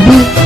पंजाबी।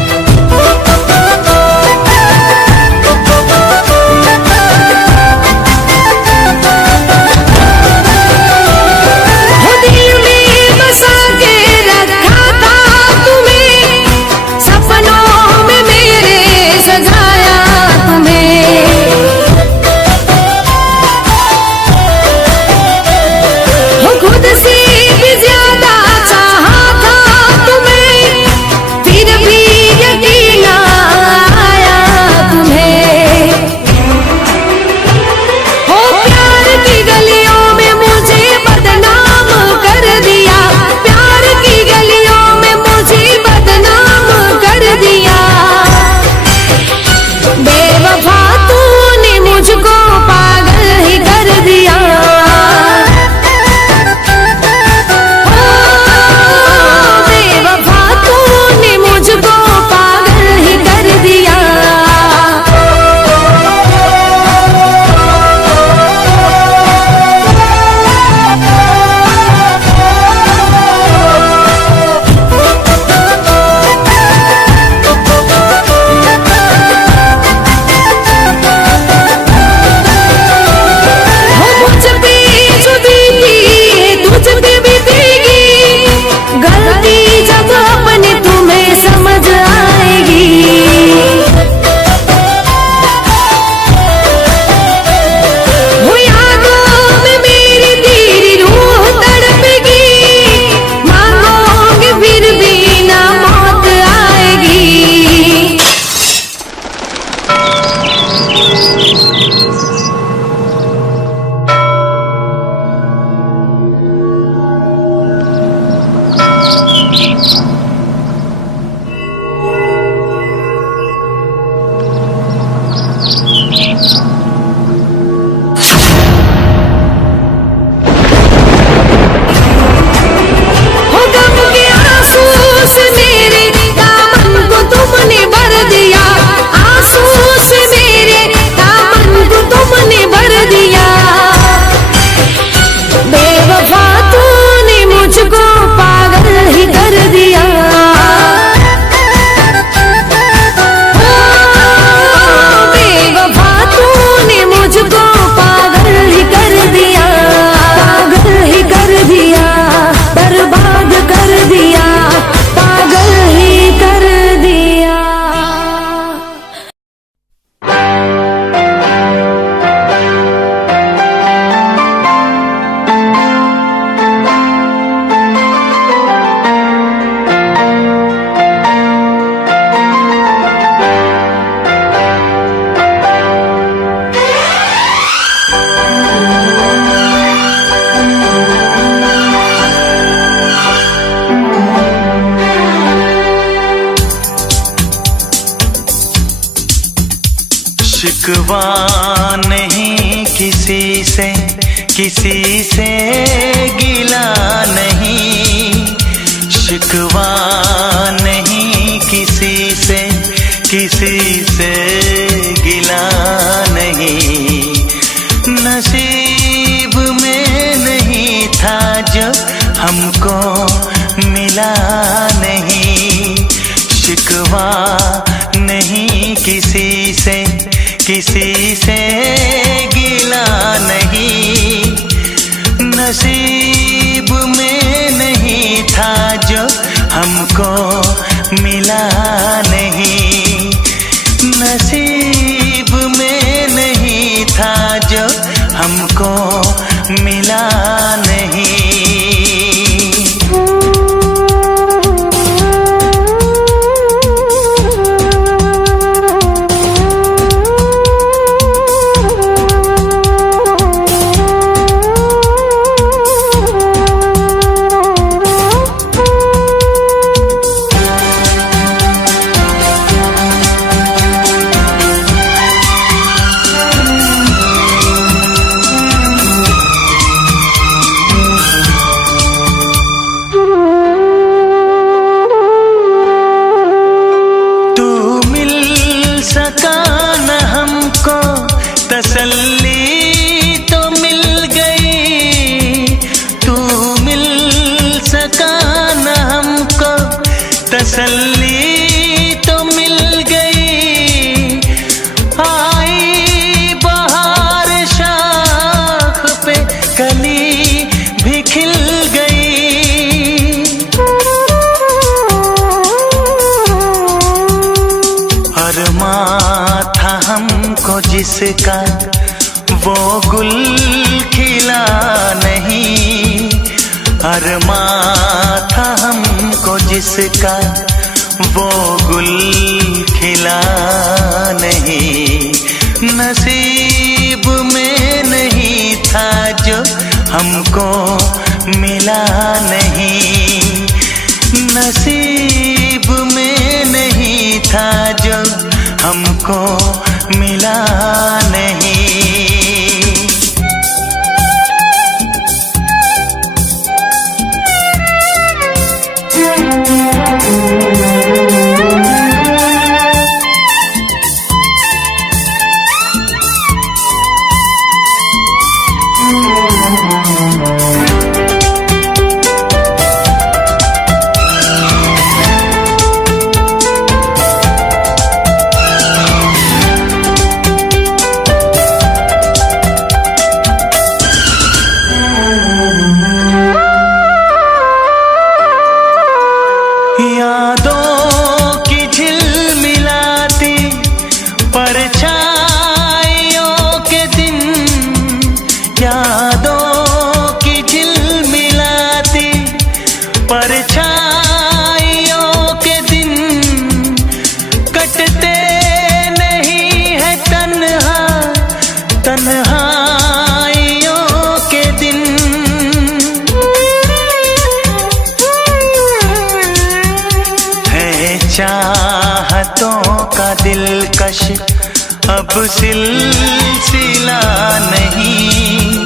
शिकवा नहीं किसी से गिला नहीं, शिकवा नहीं किसी से गिला नहीं। नसीब में नहीं था जो हमको मिला नहीं। शिकवा नहीं किसी से गिला नहीं। नसीब में नहीं था जो हमको मिला नहीं। नसीब में नहीं था जो हमको मिला नहीं। तसल्ली तो मिल गई, तू मिल सका न हमको तसल्ली जिसका वो गुल खिला नहीं, अरमां था हमको जिसका वो गुल खिला नहीं। नसीब में नहीं था जो हमको मिला नहीं, नसीब में नहीं था जो हमको मिला नहीं। यादों की झिलमिलाती परछाइयों के दिन, यादों की झिलमिलाती परछाइयों के दिन, कटते नहीं है तन्हा तन्हाइयों के दिन। चाहतों का दिलकश अब सिलसिला नहीं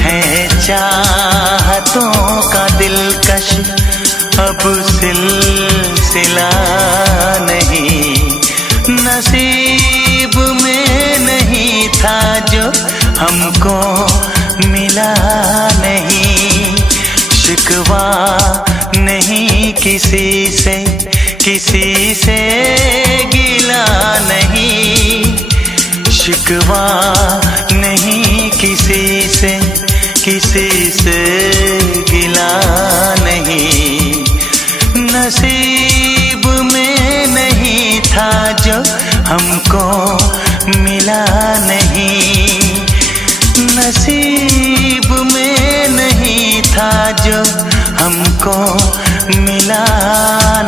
है, चाहतों का दिलकश अब सिलसिला नहीं। नसीब में नहीं था जो हमको मिला नहीं, शिकवा नहीं किसी से किसी से गिला नहीं, शिकवा नहीं किसी से गिला नहीं। नसीब में नहीं था जो हमको मिला नहीं, नसीब में नहीं था जो हमको मिला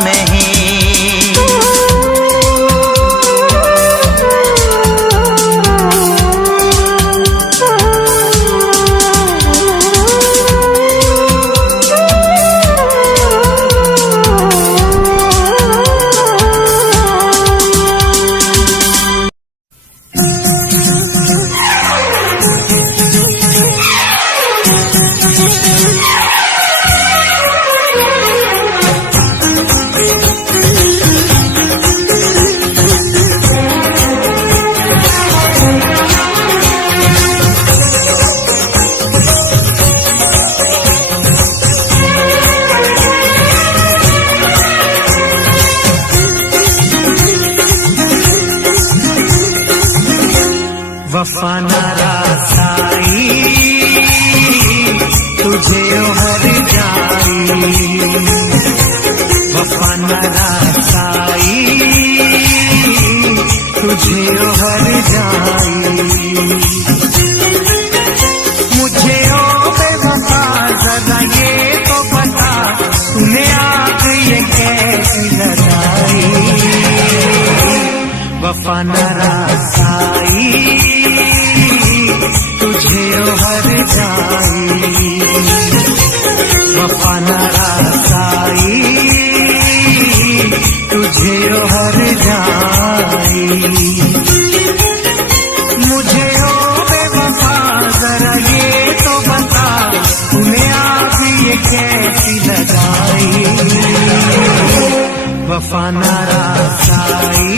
नहीं। वफा ना रासाई तुझे हर जाई, वफा ना रासाई तुझे हर जाई। मुझे ओ बेवफा जरा ये तो बता, तूने आग ये कैसी लगाई। वफा ना रासाई तुझे हर जाई, वफा ना रासाई तुझे हर जाई। मुझे ओ बेवफा जरा ये तो बता, तूने आग ये कैसी लगाई। वफा ना रासाई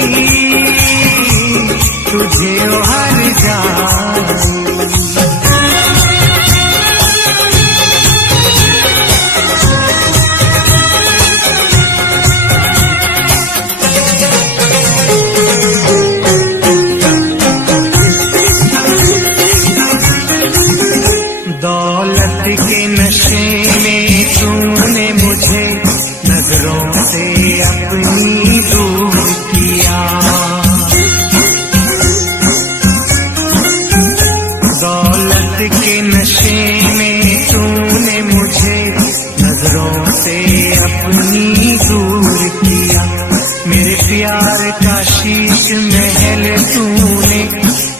तुझे हर जाई। दौलत के नशे में तूने मुझे नजरों से अपनी दूर किया। मेरे प्यार का शीश महल तूने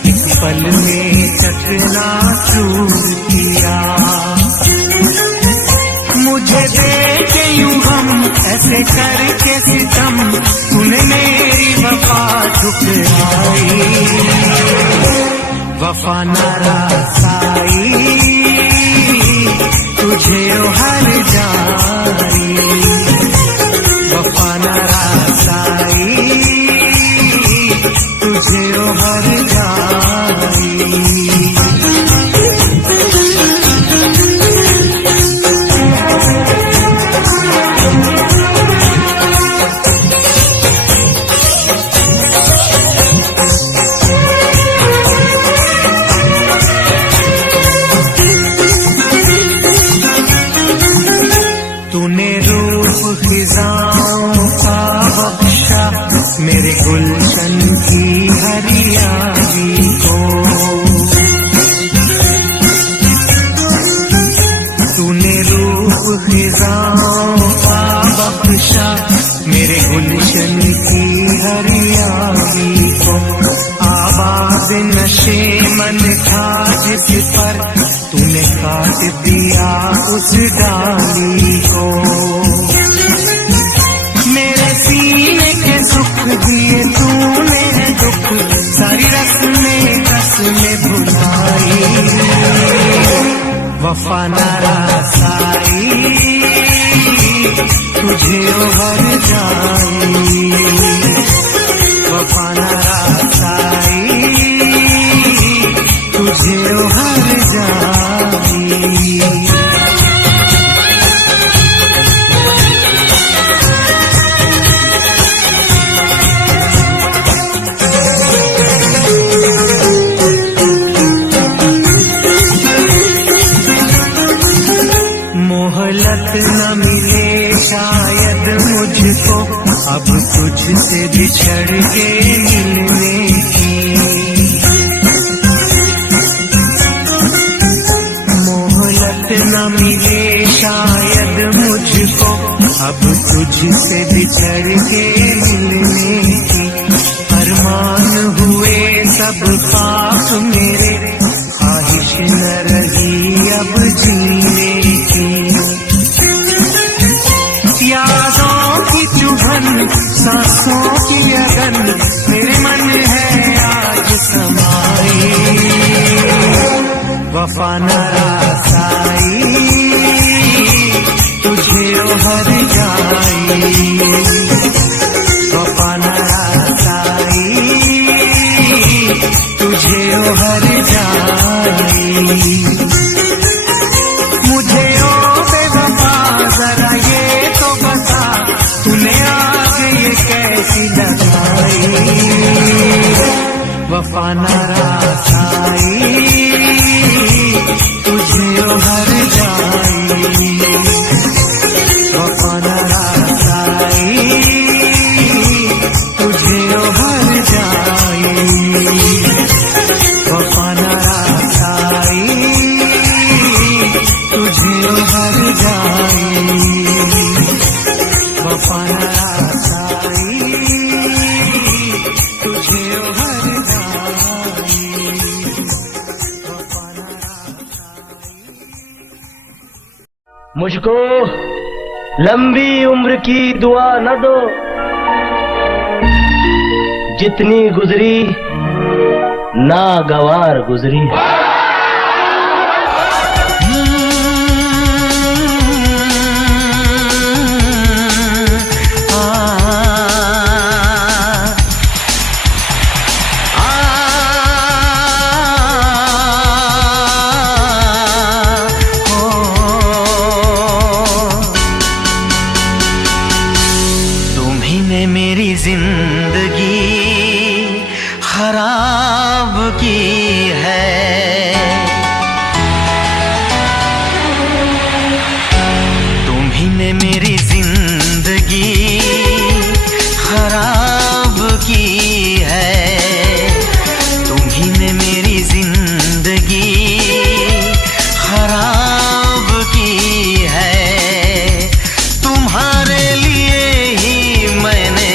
इस पल में चकनाचूर किया। मुझे देखे यूं हम ऐसे करके सितम, तूने मेरी वफा ठुकराई। वफा नारासाई तुझे हर जाई। वफा नारासाई तुझे हर जाई। मेरे गुलशन की हरियाली को तूने रूप खिजाओं का बख्शा। मेरे गुलशन की हरियाली को आबाद नशे मन था जिस पर, तूने काट दिया उस डाली को। मेरे सीने के सुख दिए तूने दुख, सारी रस्में कसमें भुलाई। वफा नारासाई तुझे हर जाई। वफा नारासाई तुझे हर जाई। मोहलत न मिले शायद मुझको अब तुझसे बिछड़ के मिलने की। मोहलत न मिले शायद मुझको अब तुझसे बिछड़ के मिलने की। अरमान हुए सब पाप मेरे, ख्वाहिश न रही अब जीने की। यादों की चुभन सांसों की अगन मेरे मन है आज समाई। वफा नारासाई तुझे हर जाई। वफा नारासाई तुझे हर जाई। मुझे ओ बेवफा जरा ये तो बता, तूने आग ये कैसी लगाई। वफा नारासाई तुझे हर जाई। वफा नारासाई तुझे हर जाई। वफा नारासाई तुझे हर जाई। वफा नारासाई तुझे हर जाई। वफा नारासाई। मुझको लंबी उम्र की दुआ न दो, जितनी गुजरी नागवार गुजरी। मेरी जिंदगी खराब की है, तुम्ही ने मेरी जिंदगी खराब की है, तुम्ही ने मेरी जिंदगी खराब की है। तुम्हारे लिए ही मैंने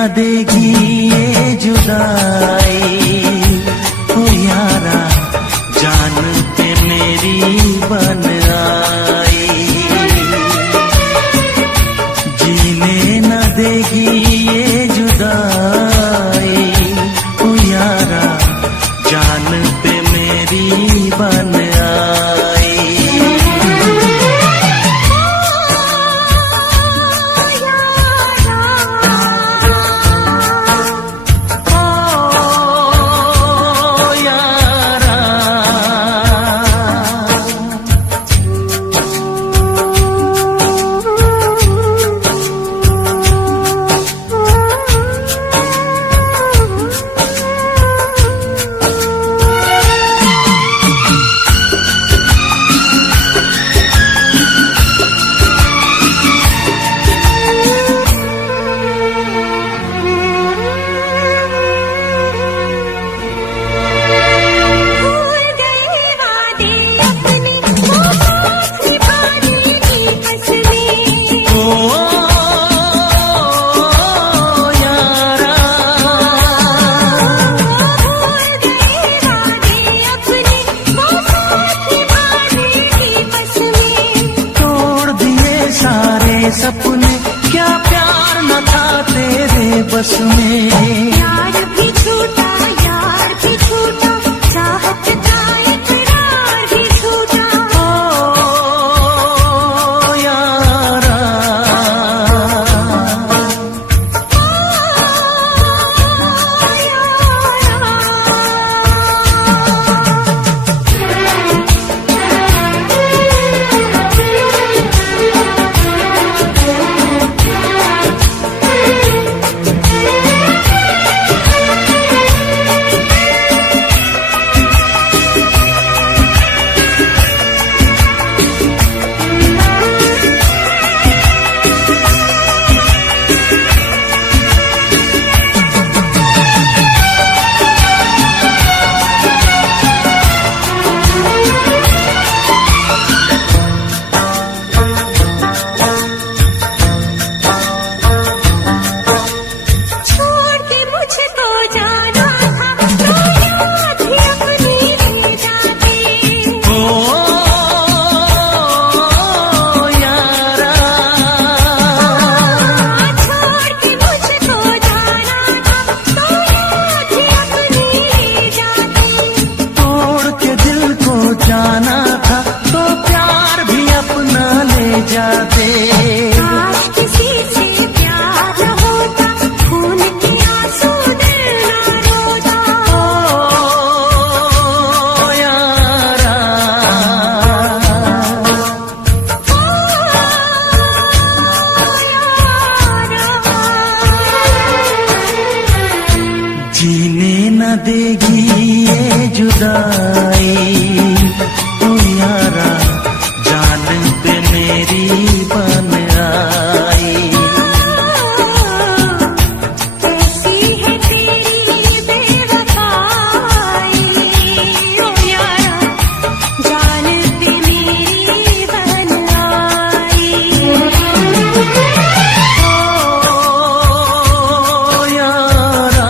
ना देगी ये जुदाई, ओ यारा जान पे मेरी बन आई। जीने ना देगी ये जुदाई, ओ यारा जान पे मेरी बन आई। सपने क्या प्यार न था तेरे बस में। यार भी छूटा, यार भी छूटा, चाहत का इकरार भी छूटा। ओ यारा जाना था तो प्यार भी अपना ले जाते। काश किसी से प्यार न होता, खून के आंसू दिल न रोता। ओ यारा जीने न देगी ये जुदाई, ओ यारा जान पे मेरी बन आई। कैसी है तेरी बेवफाई, ओ यारा जान पे मेरी बन आई। ओ यारा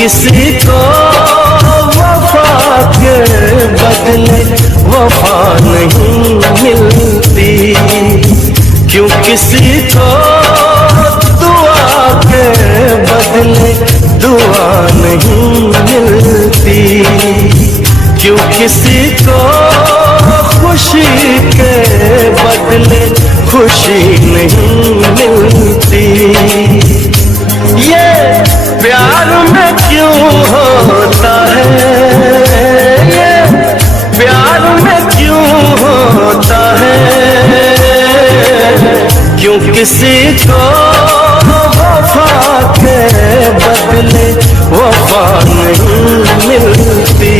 किसी को वफा के बदले वफा नहीं मिलती, क्यों किसी को दुआ के बदले दुआ नहीं मिलती, क्यों किसी को खुशी के बदले खुशी नहीं मिलती। ये प्यार में क्यों होता है, ये प्यार में क्यों होता है, क्यों किसी को वफा के बदले वफा नहीं मिलती।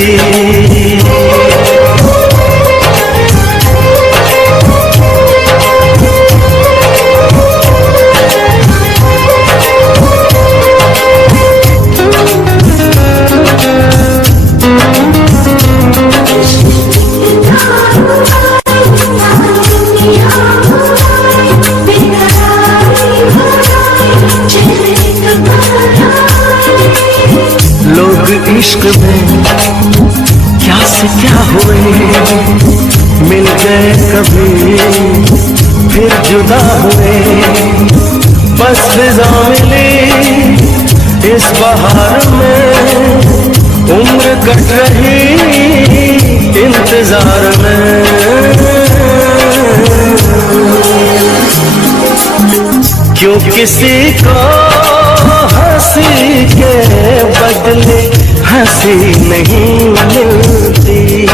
इश्क में क्या से क्या हुए, मिल गए कभी फिर जुदा हुए, बस फिजा मिली इस बहार में, उम्र कट रही इंतजार में। क्यों किसी को हंसी के बदले हंसी नहीं मिलती,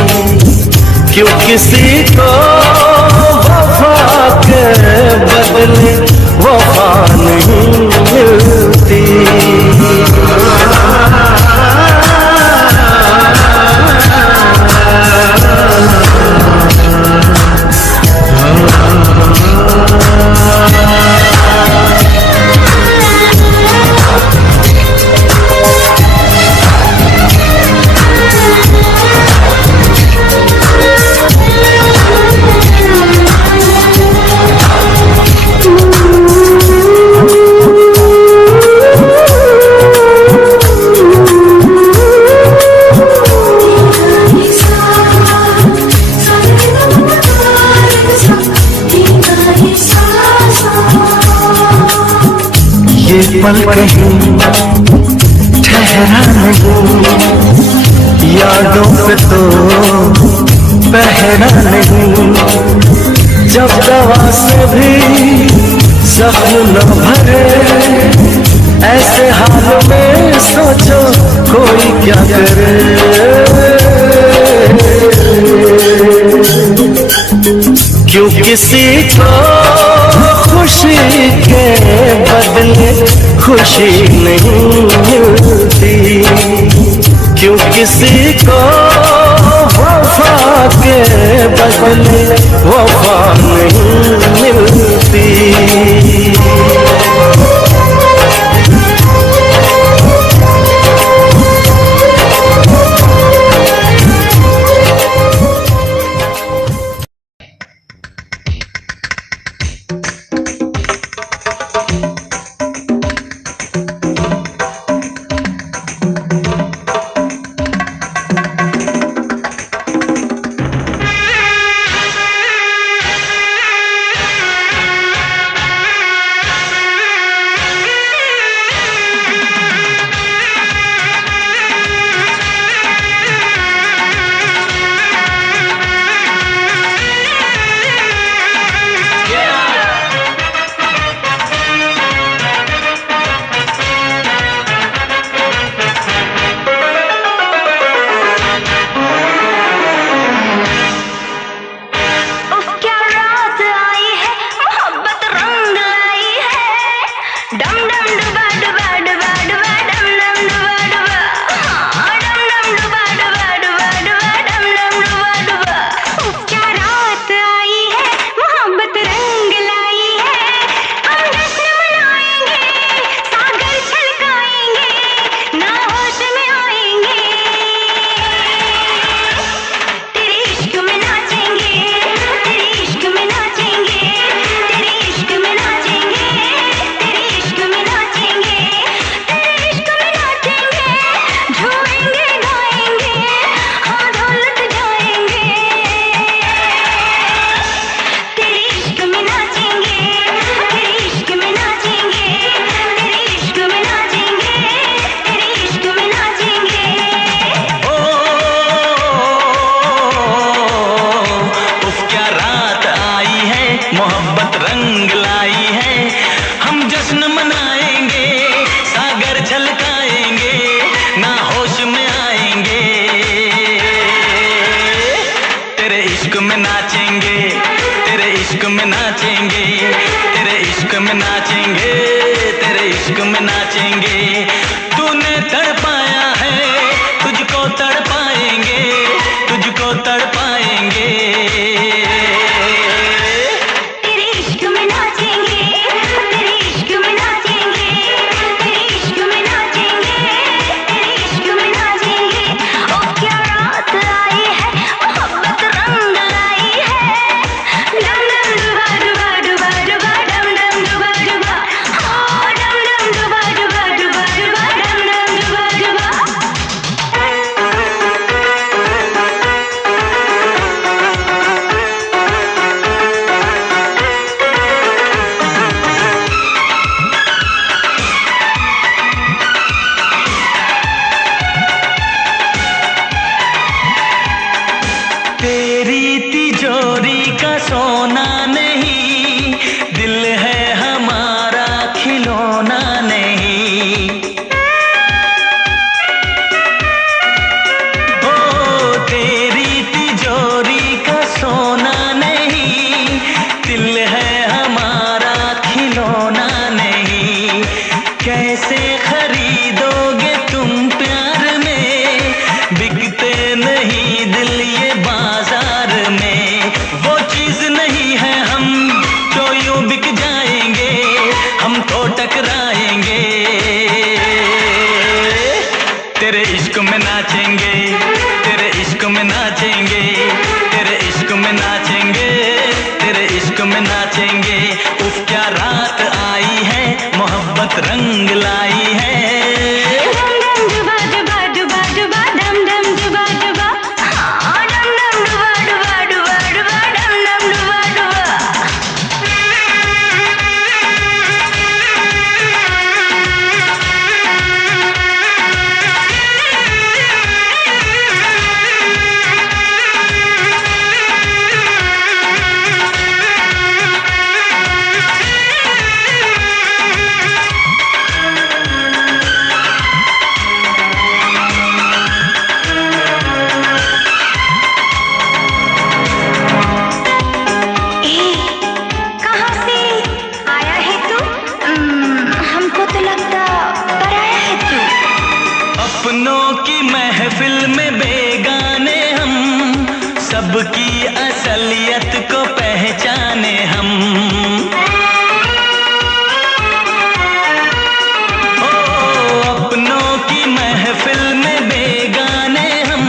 क्यों किसी को वफा के बदले वफा नहीं मिलती। पल कहीं ठहरा नहीं, यादों पे तो पहरा नहीं, जब दवा से भी जख्म न भरे, ऐसे हाल में सोचो कोई क्या करे। क्यों किसी को खुशी के बदले खुशी नहीं मिलती, क्यों किसी को वफा के बदले वफा नहीं मिलती। इश्क में नाचेंगे, तेरे इश्क में नाचेंगे, तेरे इश्क में नाचेंगे, तेरे इश्क में नाचेंगे। उफ क्या रात आई है, मोहब्बत रंग लाई है। अपनों की महफिल में बेगाने हम, सबकी असलियत को पहचाने हम। ओ अपनों की महफिल में बेगाने हम,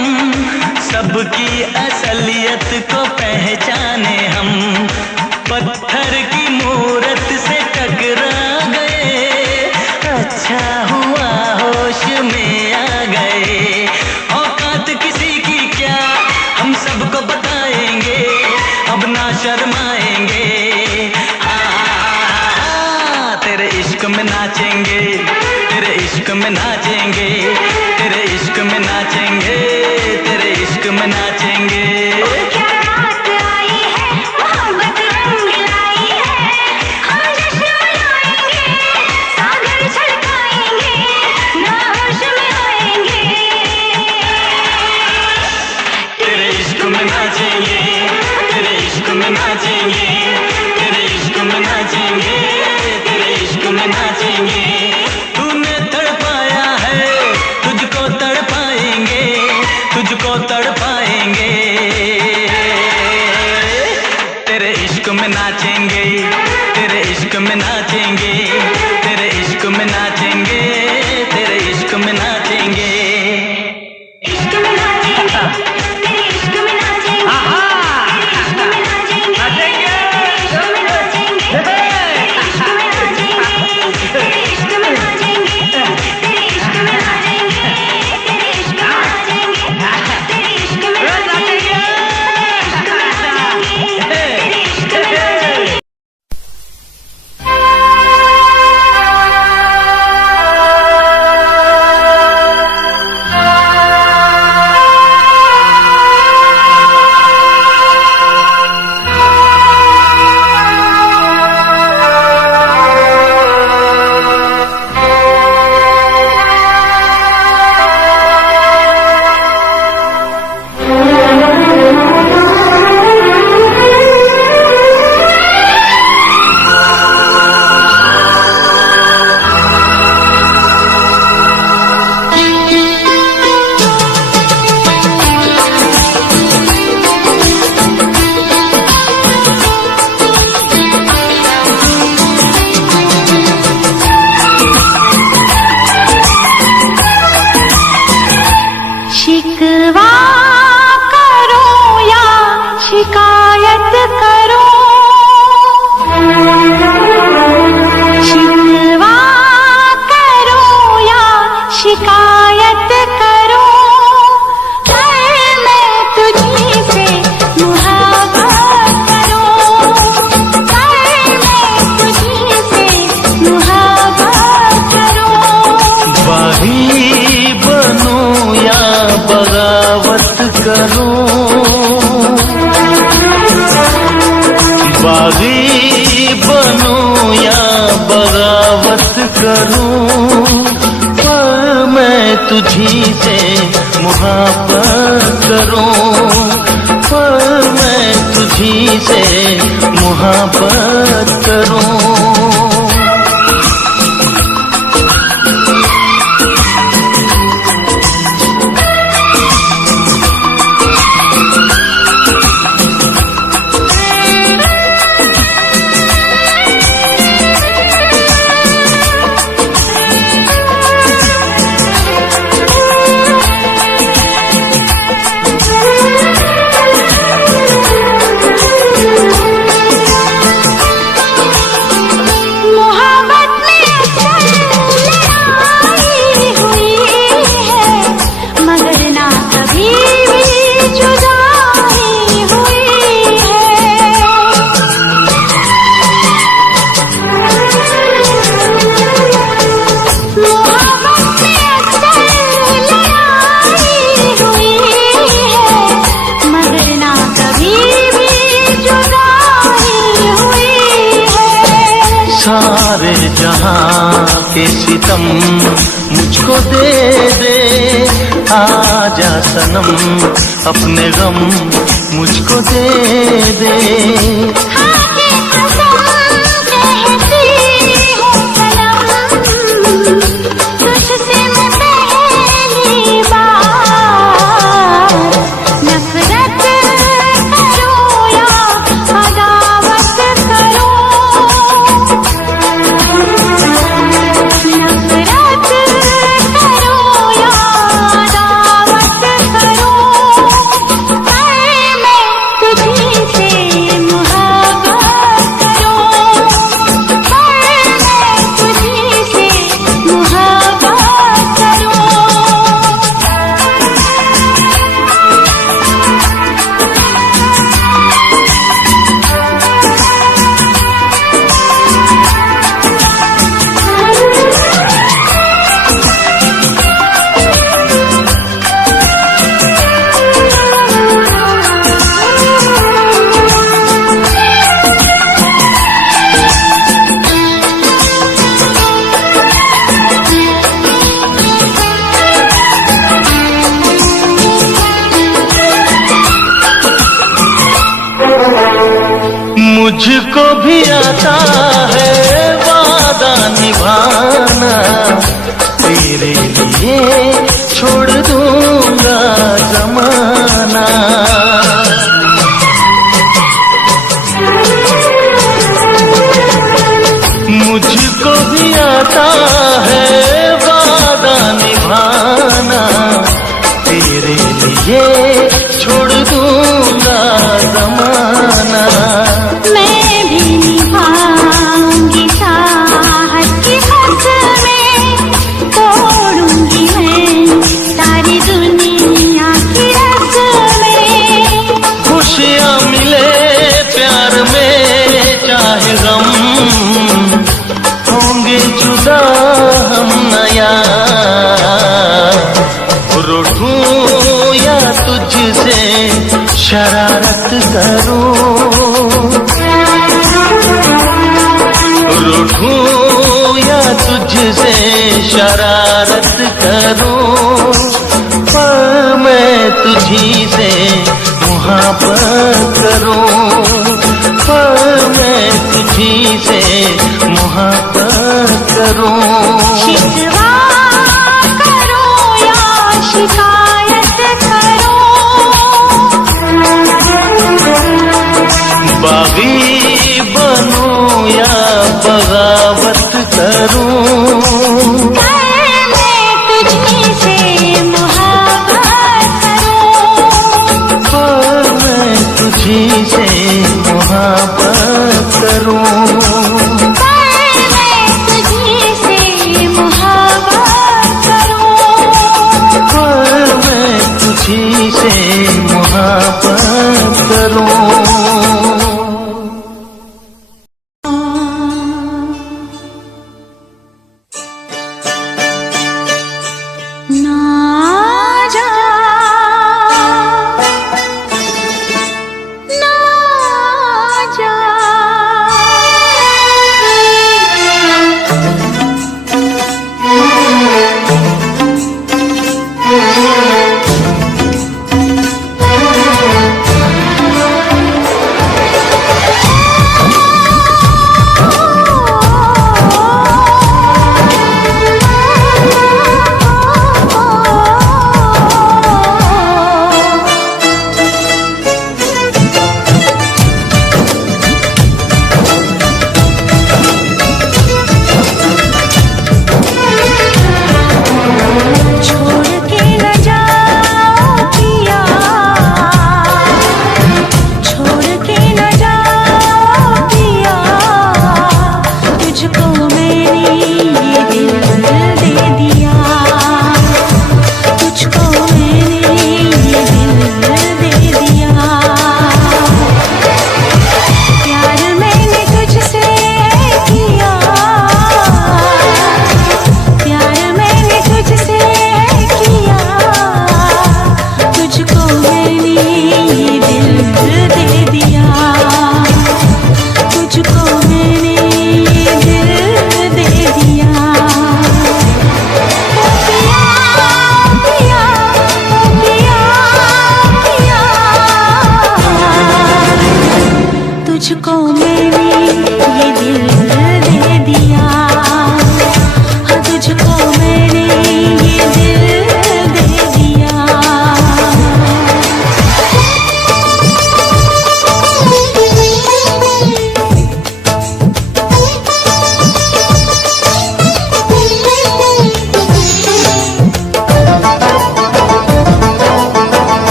सबकी असलियत को पहचाने हम। पत्थर की मूरत से टकरा गए, अच्छा हुआ होश में आ गए। औकात किसी की क्या हम सबको बताएंगे, अब ना शर्माएंगे। तेरे इश्क में नाचेंगे, तेरे इश्क में नाचेंगे, तेरे इश्क में नाचेंगे, तेरे इश्क में नाचेंगे। तूने तड़पाया है, तुझको तड़पाएंगे, तुझको तड़पाएंगे। तेरे इश्क में नाचेंगे, तेरे इश्क में नाचेंगे, तेरे इश्क में नाचेंगे, तेरे इश्क में नाचेंगे। इश्क में नाचेंगे, तेरे इश्क में नाचेंगे, इश्क में नाचेंगे, इश्क में नाचेंगे, शिकायत करो, पर मैं तुझी से मुहाबत करूं, पर मैं तुझी से मुहाबत करूं। बागी बनूं या बगावत करूं, बागी बनूं या बगावत करूं, तुझी से मुहाबत करूं, पर मैं तुझी से मुहाबत करूं। के सितम मुझको दे दे, आजा सनम अपने गम मुझको दे दे। खाके कसम कहती हूँ सनम, तुझसे मैं पहली बार नफरत करूँ या अदावत करूँ, नफरत करूँ या अदावत करूँ, पर मैं तुझी से मोहब्बत करूँ, पर मैं तुझी से मोहब्बत करूँ। मुझको भी आता है वादा निभाना, तेरे लिए छोड़ दूंगा जमाना। मुझको भी आता है वादा निभाना, तेरे लिए छोड़ दूंगा जमाना। मैं भी निभाऊंगी चाहत की कसमें, तोड़ूंगी मैं सारी दुनिया की रस्में। खुशियाँ मिले प्यार में चाहे गम, होंगे जुदा हम नया। रूठूं या तुझसे शरारत करूं, रूठूं या तुझसे शरारत करूं, पर मैं तुझी से मोहब्बत करूं, पर मैं तुझी से मोहब्बत करूं। शिकवा करो या शिकायत करो, बागी बनूं या बगावत करूं, पर मैं तुझी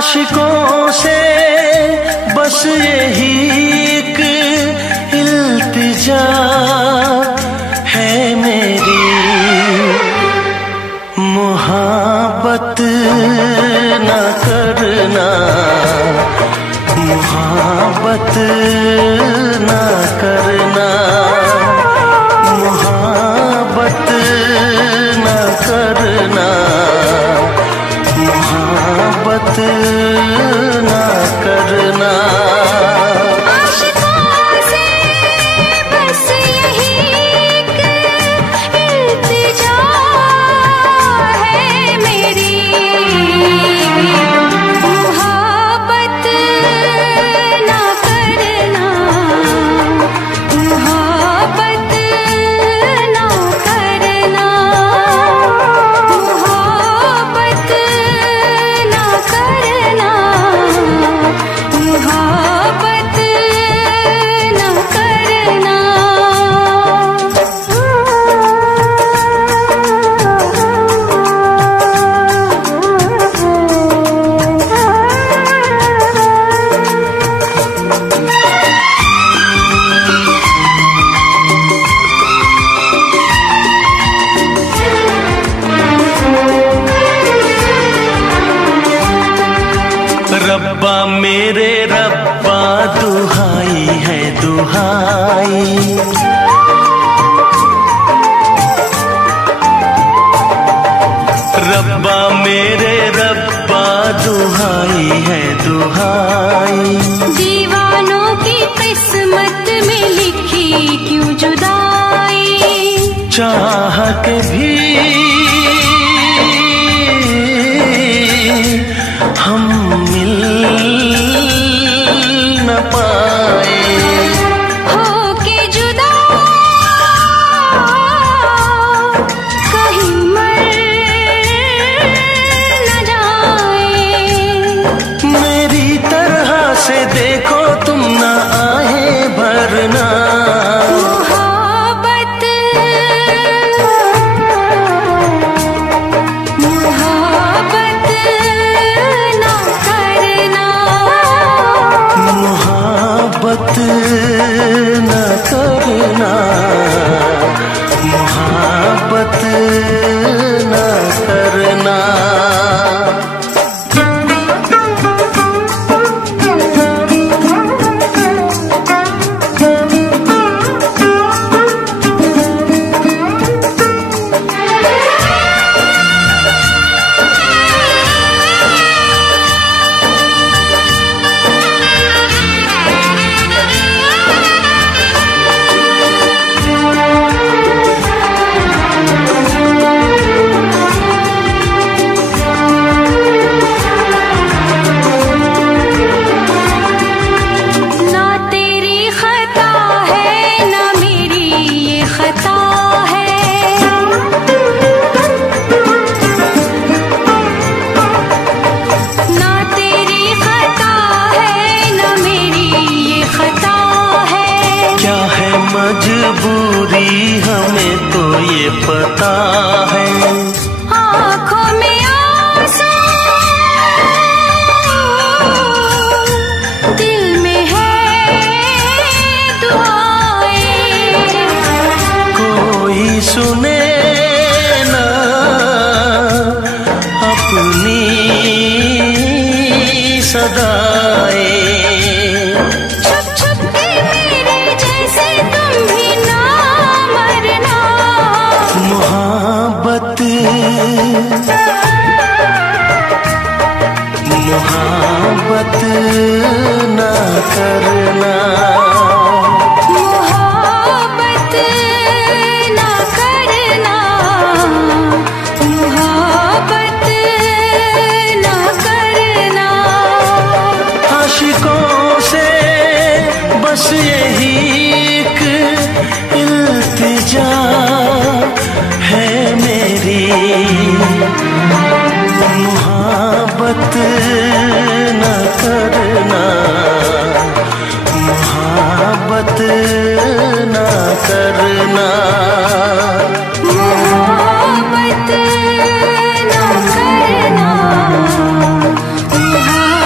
आशिकों से बस यही एक इल्तिजा है मेरी, मोहब्बत न करना, मोहब्बत न करना, मोहब्बत न करना, मोहब्बत न करना। आशिकों से बस यही एक इल्तिजा है मेरी, मोहब्बत ना करना, मोहब्बत ना करना, मोहब्बत ना करना, मोहब्बत ना करना। रब्बा मेरे रब्बा दुहाई है दुहाई, रब्बा मेरे रब्बा दुहाई है दुहाई। दीवानों की किस्मत में लिखी क्यों जुदाई, चाह के भी हम मिल न पाए, होके जुदा कहीं मर न जाए। मेरी तरह से देखो तुम न आए भरना, मोहब्बत मोहब्बत ना करना, मोहब्बत न करना, मोहब्बत न करना। ना तेरी खता है ना मेरी ये खता है, ना तेरी खता है ना मेरी ये खता है। क्या है मजबूरी हमें तो ये पता है, आँखों में आंसू दिल में है दुआएं, कोई सुने ना अपनी सदाएं, छुप छुप के मेरे जैसे तुम भी ना मरना, मोहब्बत मोहब्बत न करना, मोहब्बत ना करना, मोहब्बत ना करना। आशिकों से बस यही एक इल्तिजा है मेरी, मोहब्बत न करना, मोहब्बत न करना। मोहब्बत ना करना, मोहब्बत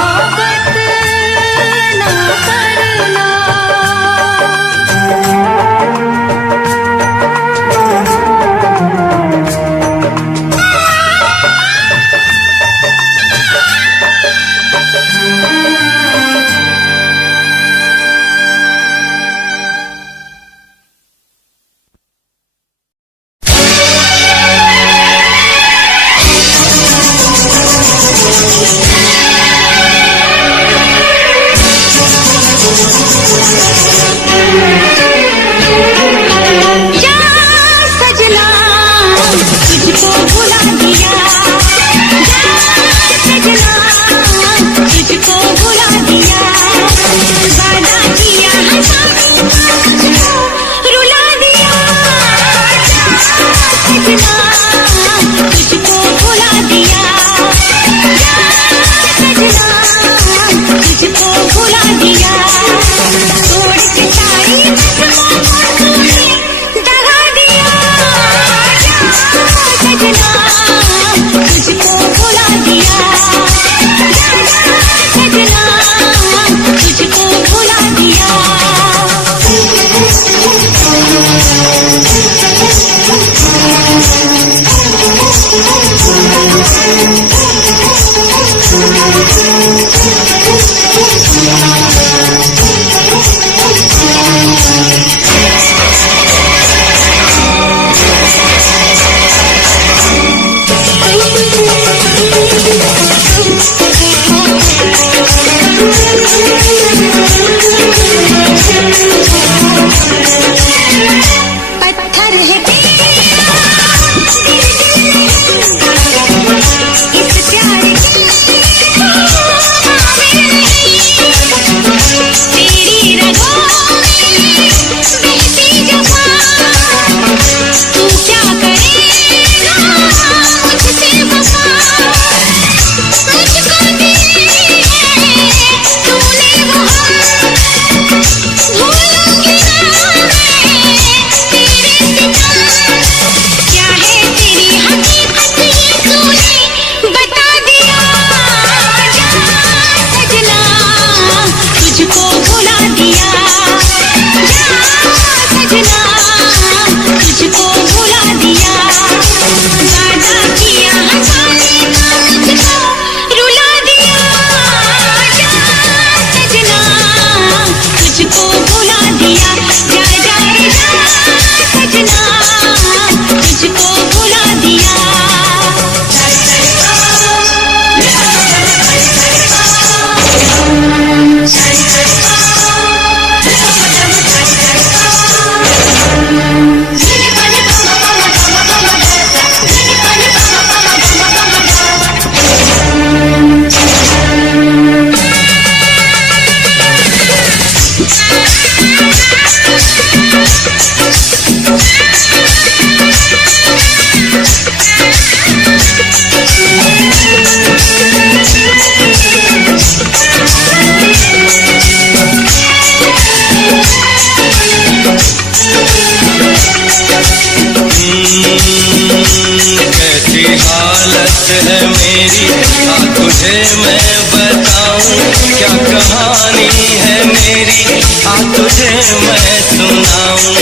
तुझे मैं बताऊं क्या कहानी है मेरी, आ तुझे मैं सुनाऊं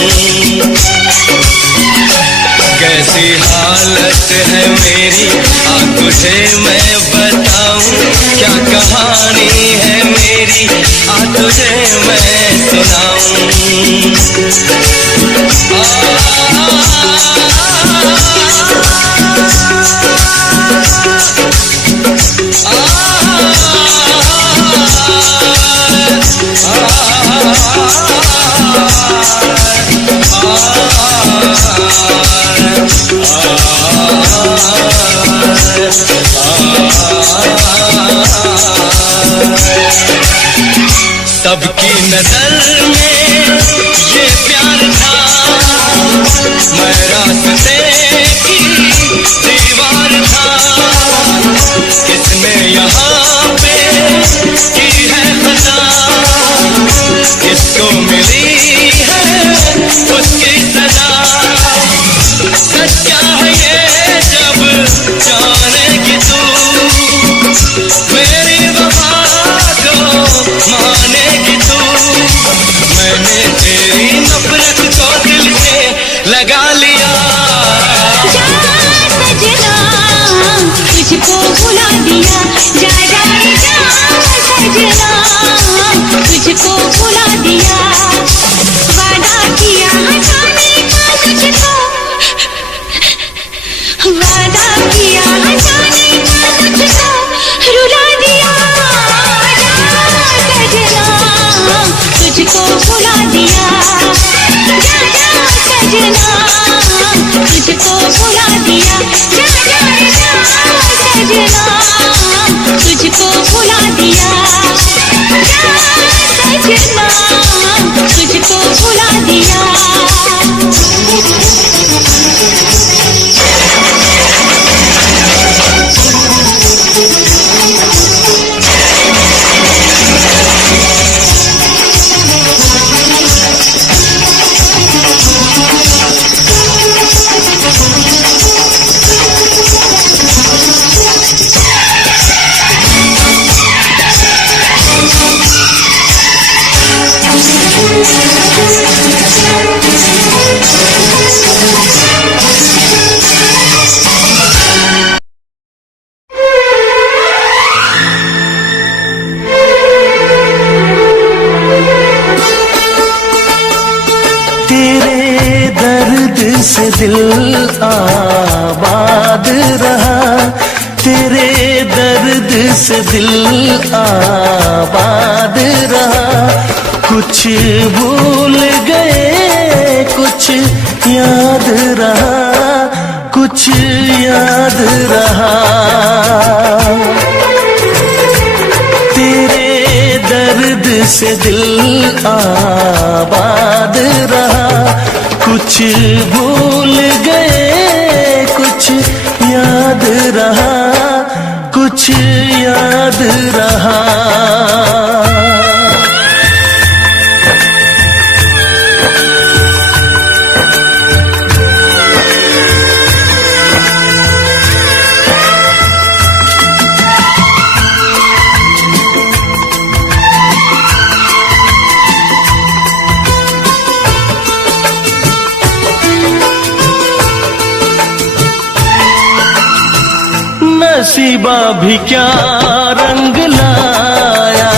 कैसी हालत है मेरी, आ तुझे मैं बताऊं क्या कहानी है मेरी, आ तुझे मैं सुनाऊं। सबकी नजर में ये प्यार था, मैं रास्ते की दीवार था, किसने यहाँ पे की है खता, किसको मिली है उसकी सजा, सच्चा है ये जब जानेगी तू, मेरी वफा को मानेगी तू, मैंने तेरी नफरत को दिल से लगा लिया। जा सजना तुझको भुला दिया, जा जा जा सजना तुझको भुला दिया, वादा किया हटाने का तुझको, वादा किया हटाने का तुझको रुला दिया, जा सजना तुझको भुला दिया, जा जा सजना तुझको भुला दिया, जा जा जा सजना तुझको भुला दिया, जा सजना तुझको भुला दिया। तेरे दर्द से दिल आबाद रहा, तेरे दर्द से दिल आबाद रहा, कुछ भूल गए कुछ याद रहा, कुछ याद रहा, तेरे दर्द से दिल आबाद रहा, कुछ भूल गए कुछ याद रहा, कुछ याद रहा। नसीबा भी क्या रंग लाया,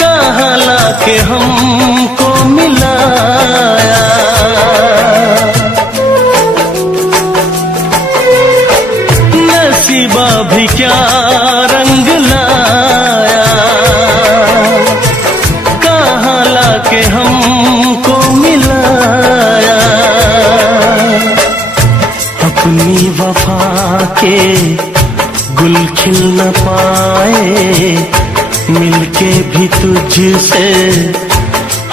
कहाँ लाके हमको मिलाया, नसीबा भी क्या रंग लाया, कहाँ लाके हमको मिलाया, अपनी वफा के गुल खिल न पाए, मिलके भी तुझसे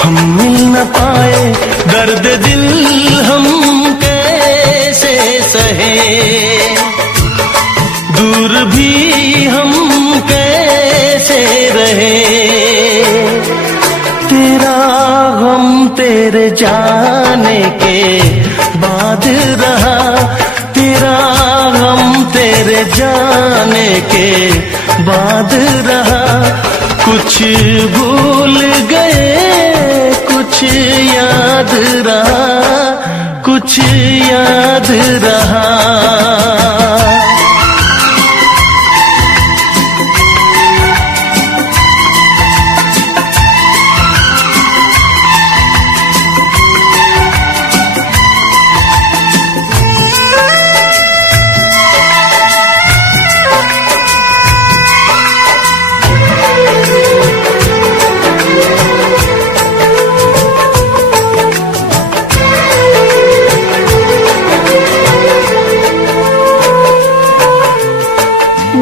हम मिल न पाए, दर्द दिल हम कैसे सहे, दूर भी हम कैसे रहे, तेरा गम तेरे जाने के बाद रहा, तेरा गम तेरे जाने बाद रहा। कुछ भूल गए कुछ याद रहा, कुछ याद रहा।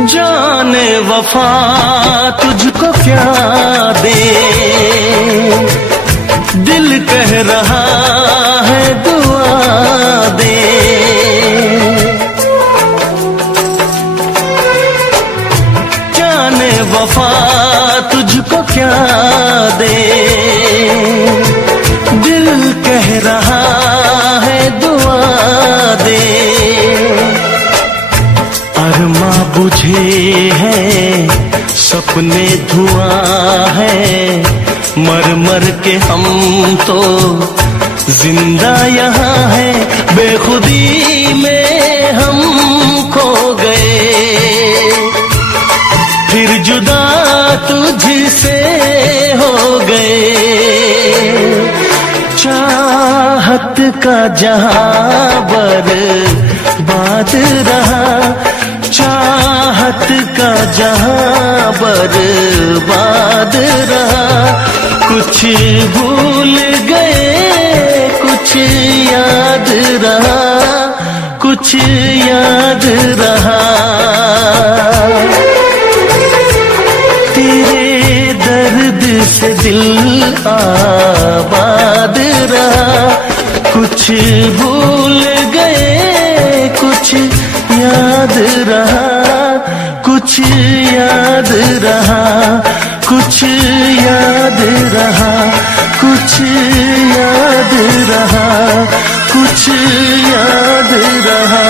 जाने वफा तुझको क्या दे, दिल कह रहा है दुआ दे। जाने वफा तुझको क्या दे, दिल कह रहा है दुआ दे। अरमा बुझे हैं सपने धुआं है, मर मर के हम तो जिंदा यहाँ है। बेखुदी में हम खो गए, फिर जुदा तुझसे हो गए। चाहत का जहां बर्बाद रहा, चाहत का जहां बर्बाद रहा। कुछ भूल गए कुछ याद रहा, कुछ याद रहा। तेरे दर्द से दिल आबाद रहा। कुछ भूल गए कुछ याद रहा, कुछ याद रहा, कुछ याद रहा, कुछ याद रहा, कुछ याद रहा।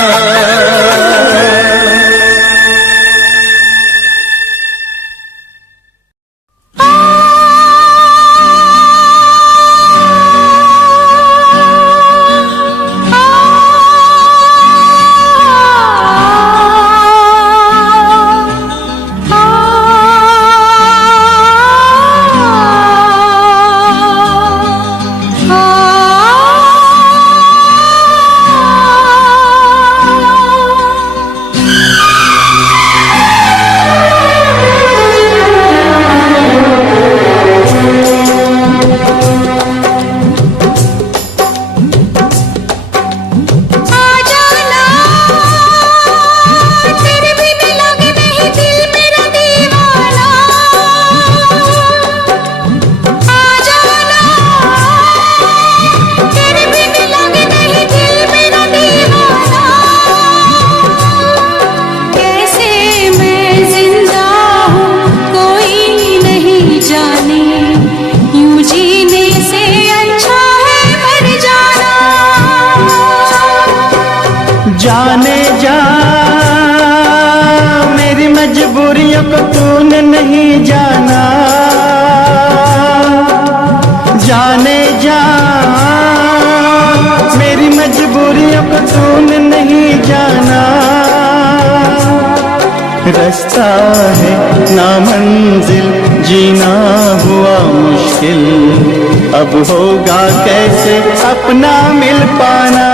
जाने जा मेरी मजबूरियों को तूने नहीं जाना। जाने जा मेरी मजबूरियों को तूने नहीं जाना। रास्ता है ना मंजिल जीना हुआ मुश्किल, अब होगा कैसे अपना मिल पाना।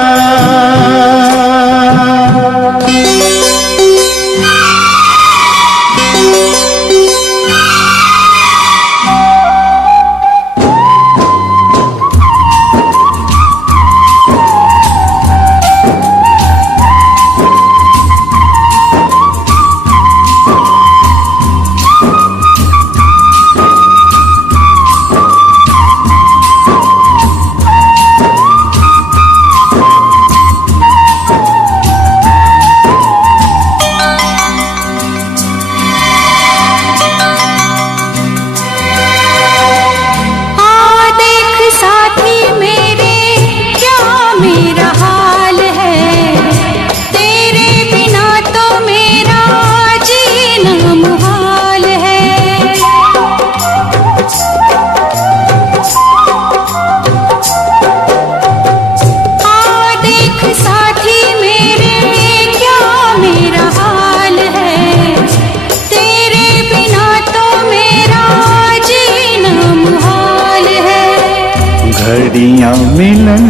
घड़ियां मिलन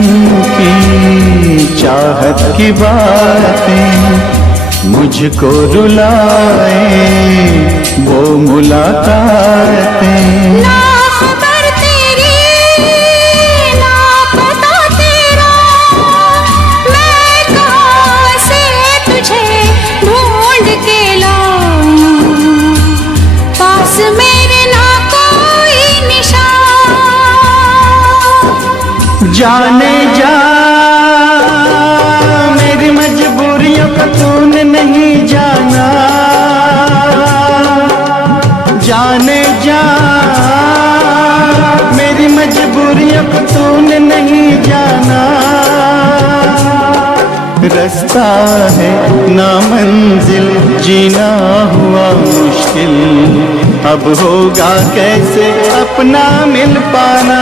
की चाहत की बातें मुझको रुलाए वो मुलाकातें। ना खबर तेरी ना पता तेरा, मैं कहाँ से तुझे ढूंढ के लाऊं, पास मेरे ना कोई निशान। जाने जा मेरी मजबूरियों का तूने नहीं जाना, जाने जा मेरी मजबूरियों को तूने नहीं जाना। रास्ता है ना मंजिल जीना हुआ मुश्किल, अब होगा कैसे अपना मिल पाना।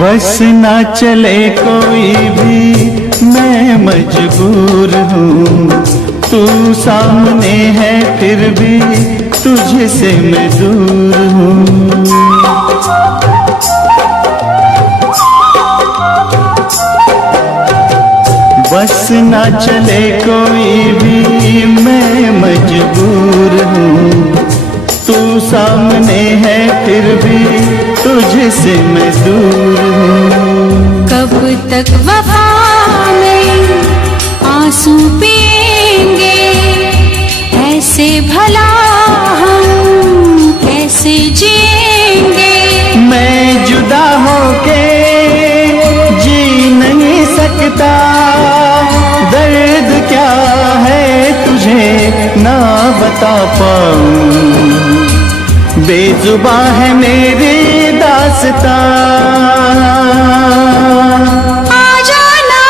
बस ना चले कोई भी मैं मजबूर हूँ, तू सामने है फिर भी तुझसे मैं दूर हूँ। बस ना चले कोई भी मैं मजबूर हूँ, तू सामने है फिर भी तुझसे मैं दूर हूँ। कब तक वफा में आंसू पिएंगे, ऐसे भला हम कैसे जिएंगे। मैं जुदा होके जी नहीं सकता, दर्द क्या है तुझे ना बता पाऊं, बेजुबां है मेरी दास्तां। आ जाना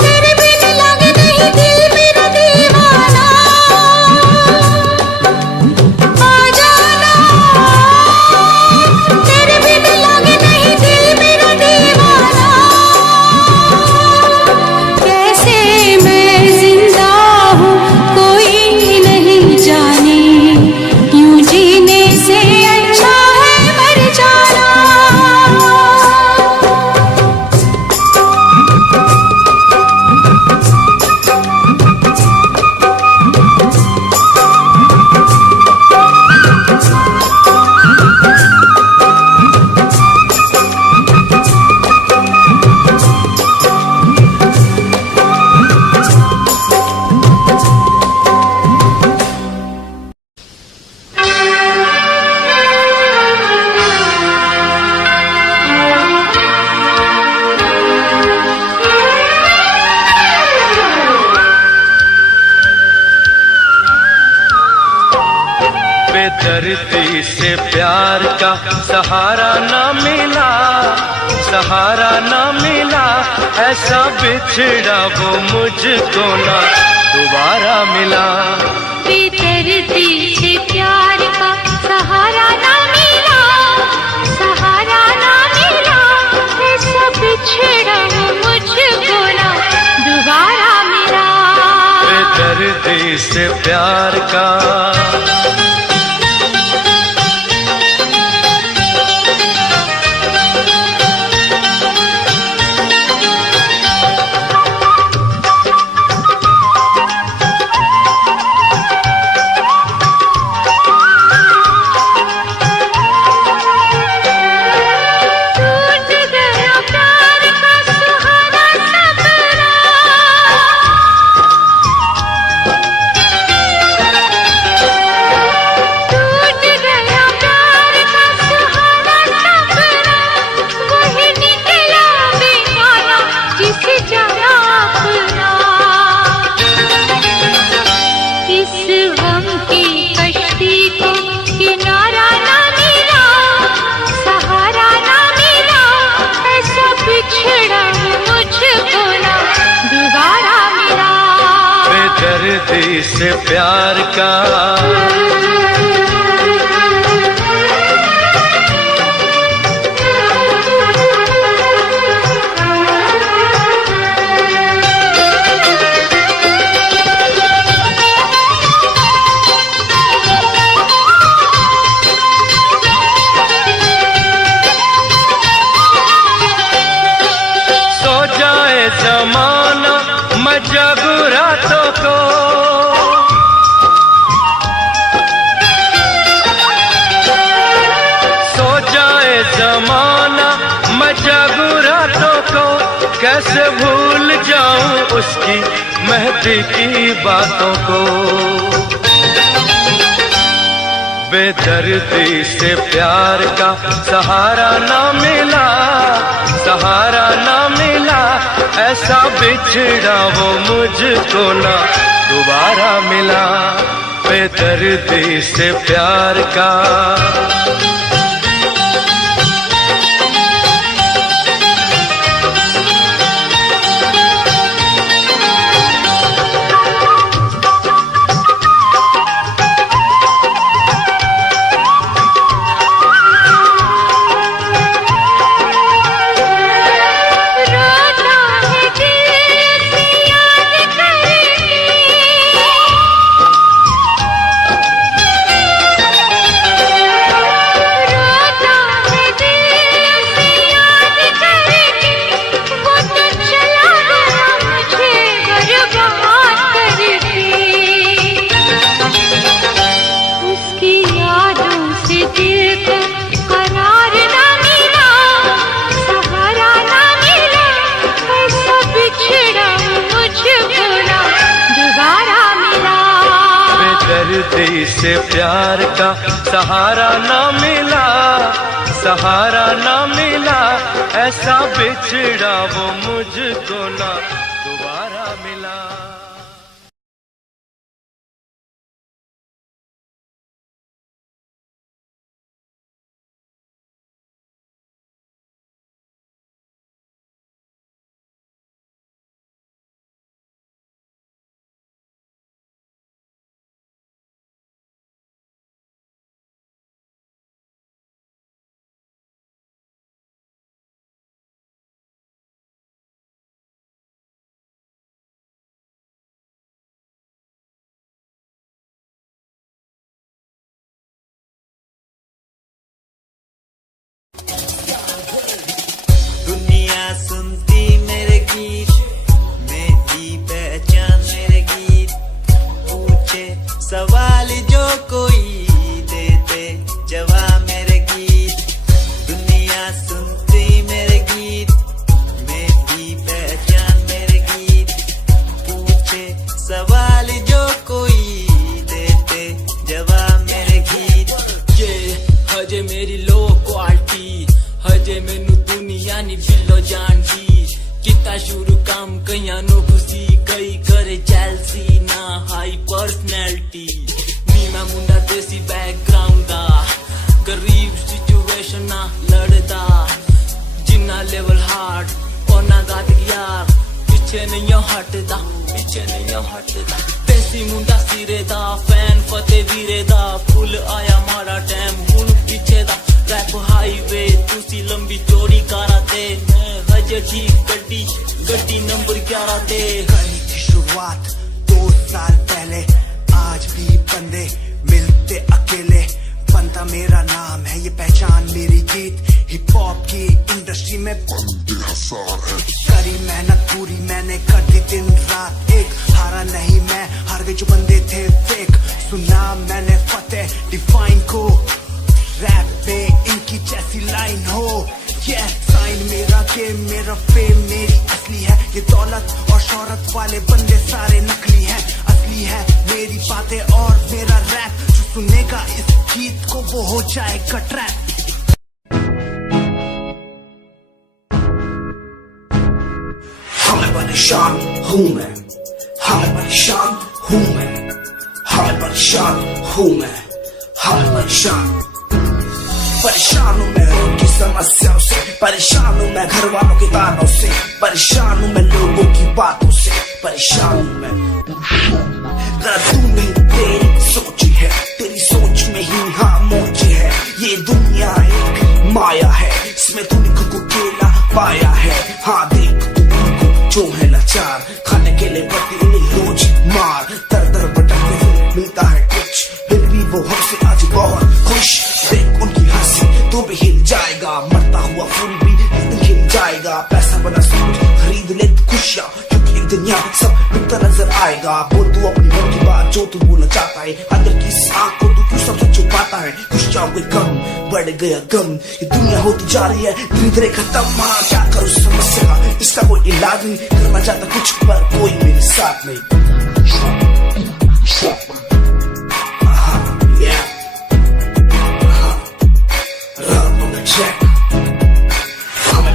तेरे बिन लगे नहीं दिल मेरा दीवाना, आ जाना तेरे बिन लगे नहीं दिल मेरा दीवाना। कैसे मैं जिंदा हूँ कोई नहीं जाने, यूं जीने से अच्छा है मर जाना। बेदर्दी से प्यार का सहारा न मिला, सहारा न मिला, ऐसा बिछड़ा वो मुझको ना दोबारा मिला। बेदर्दी से प्यार का सहारा ना मिला, सहारा ना मिला, ऐसा बिछड़ा मुझको ना दोबारा मिला। बेदर्दी से प्यार का दर्द से प्यार का। जमाना मैं जगू रातों को, सो जाए जमाना मैं जगू रातों को, कैसे भूल जाऊं उसकी मेहंदी की बातों को। बेदर्दी से प्यार का सहारा ना मिला, सहारा ना मिला, ऐसा बिछड़ा वो मुझको ना दोबारा मिला। बेदर्दी से प्यार का। दर्द से प्यार का सहारा ना मिला, सहारा ना मिला, ऐसा बिछड़ा वो मुझको ना दोबारा मिला। सुनती मेरे गीत, मेरी पहचान मेरे गीत, पूछे सवाल जो कोई देते जवाब मेरे गीत। दुनिया सुनती मेरे गीत, मेरी पहचान मेरे गीत, पूछे सवाल जो कोई देते जवाब मेरे गीत। ये हजे मेरी लो क्वालिटी, हजे मैनू दुनिया नी बिलो जानती। किता शुरू काम कईयां नो खुशी, कई करे चैलसी ना हाई पर्सनैलिटी। नी मैं मुंडा देसी बैकग्राउंड दा, गरीब सिचुएशन ना लड़दा। जिन्ना लेवल हार्ड ओना गात यार, पीछे नहीं हटदा, पीछे नहीं हटदा। देसी मुंडा सिरे दा, फैन फतेह वीरे दा, फुल आया मारा टाइम हुन पीछे दा। रैप हाईवे तुसी लंबी चौड़ी कारा ते, मैं हजे ठीक गड्डी गड्डी नंबर 11 ते। करी थी शुरुआत 2 साल पहले, आज भी बंदे मिलते अकेले। बनता मेरा नाम है, ये पहचान मेरी गीत। हिप हॉप की इंडस्ट्री में बंदे हज़ार है। करी मेहनत पूरी मैंने, कर दी दिन रात एक। हारा नहीं मैं, हार गए जो बंदे थे फेक। सुना मैंने फतेह डिफाइन को, रैप पे इनकी जैसी लाइन हो। ये साइन मेरा गेम, मेरा फेम मेरी असली है। ये दौलत और शोहरत वाले बंदे सारे नकली हैं, असली है मेरी बातें और मेरा रैप। जो सुनेगा इस गीत को वो हो जाएगा ट्रैप। हाय परेशान हूँ मैं, हाय परेशान हूँ मैं, हाय परेशान हूँ मैं, हाय परेशान। परेशान हूँ मैं उनकी समस्याओं से, परेशान हूँ मैं घर वालों के तानों से, परेशान हूँ मैं लोगों की बातों से, परेशान हूँ मैं। जरा जो है लाचार, खाने के लिए पड़ती उन्हें रोज मार। दर दर भटकते फिर मिलता है कुछ, फिर भी वो हमसे आज बहुत खुश। देख उनकी हंसी तो भी हिल जाएगा, मरता हुआ फूल भी एक दिन खिल जाएगा। पैसा बना सब कुछ खरीद ले खुशियाँ, क्योंकि एक दिन यहाँ सब बिकता नजर आएगा। बोल तू अपनी मन की बात जो तू बोलना चाहता है, अंदर की इस आँख को तू क्यों सबसे छुपाता है। खुशियाँ हुए कम, बढ़ गया गम, ये दुनिया होती जा रही है धीरे धीरे खत्म। हाँ क्या करूँ समस्या का, इसका कोई इलाज नहीं, करना चाहता कुछ पर कोई मेरे साथ नहीं।